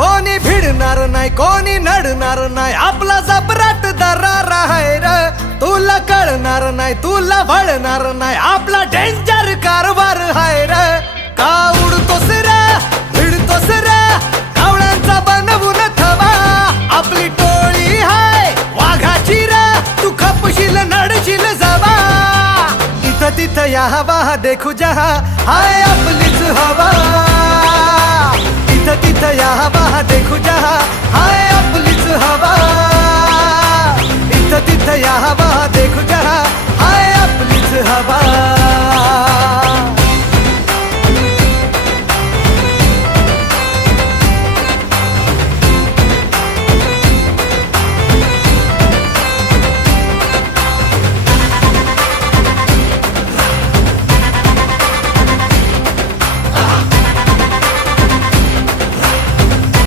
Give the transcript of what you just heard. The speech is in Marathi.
कोणी भिडणार नाही कोणी नडणार नाही आपला जबराट दरार आहे र तुला कळणार नाही तुला वळणार नाही आपला डेंजर कारभार आहे र का उडतोस रे भिडतोस रे कावळ्यांचा बनवून थवा आपली टोळी हाय वाघाची रे तू खपशील नडशील जवा इथं तिथं या हवा देखू जहा हाय आपलीच हवा इथं तिथं या हवा देखू जहा हाय आपलीच हवा इथं तिथं या हवा देखू जहा हाय आपलीच हवा